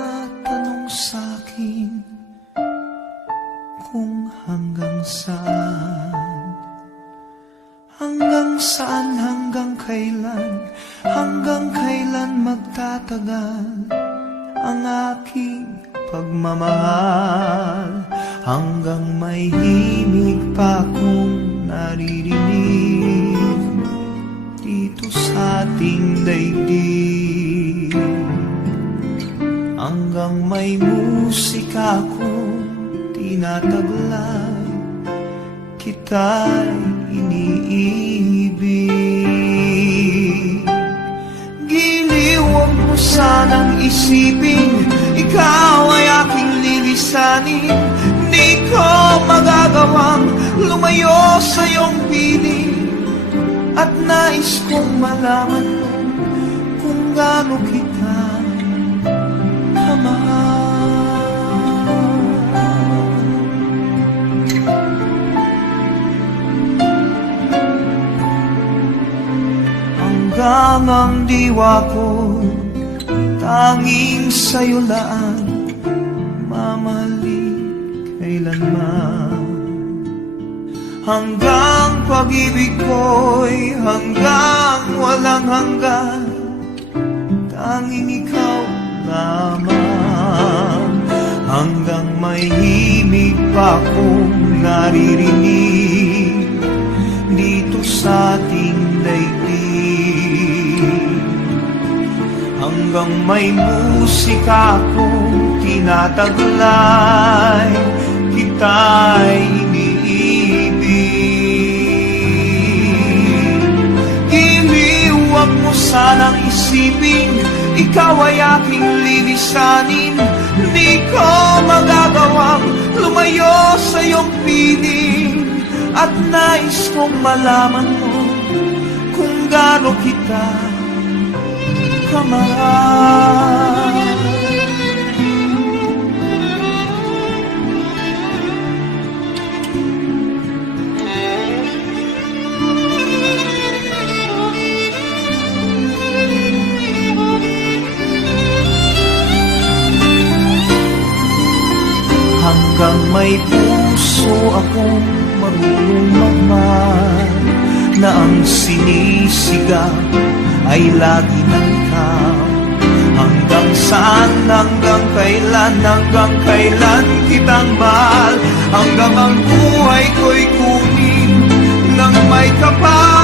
nagtatanong sa'kin kung hanggang saan, hanggang kailan magtatagal ang aking pagmamahal, hanggang may himig pa akong naririnig dito sa ating daigdig, hanggang may musika akong tinataglay, kita'y iniibig. Giliw, huwag mo sanang isipin ikaw ay aking lilisanin. Di ko magagawang lumayo sa iyong piling, at nais kong malaman mo kung gaano kita kamahal. Hanggang ang diwa ko tanging sa'yo laan, mamahalin kailanman. Hanggang pag-ibig ko'y hanggang walang hanggan, tanging ikaw lamang. Hanggang may himig pa akong naririnig dito sa ating daigdig, hanggang may musika akong tinataglay, kita'y iniibig. Giliw, huwag mo sanang isipin ikaw ay aking lilisanin. Di ko magagawang lumayo sa iyong piling, at nais kong malaman mo kung gaano kita kamahal. Hanggang may puso akong marunong magmahal, na ang sinisigaw ay lagi ng ikaw. Hanggang saan, hanggang kailan kitang mahal, hanggang ang buhay ko'y kunin ng may kapal.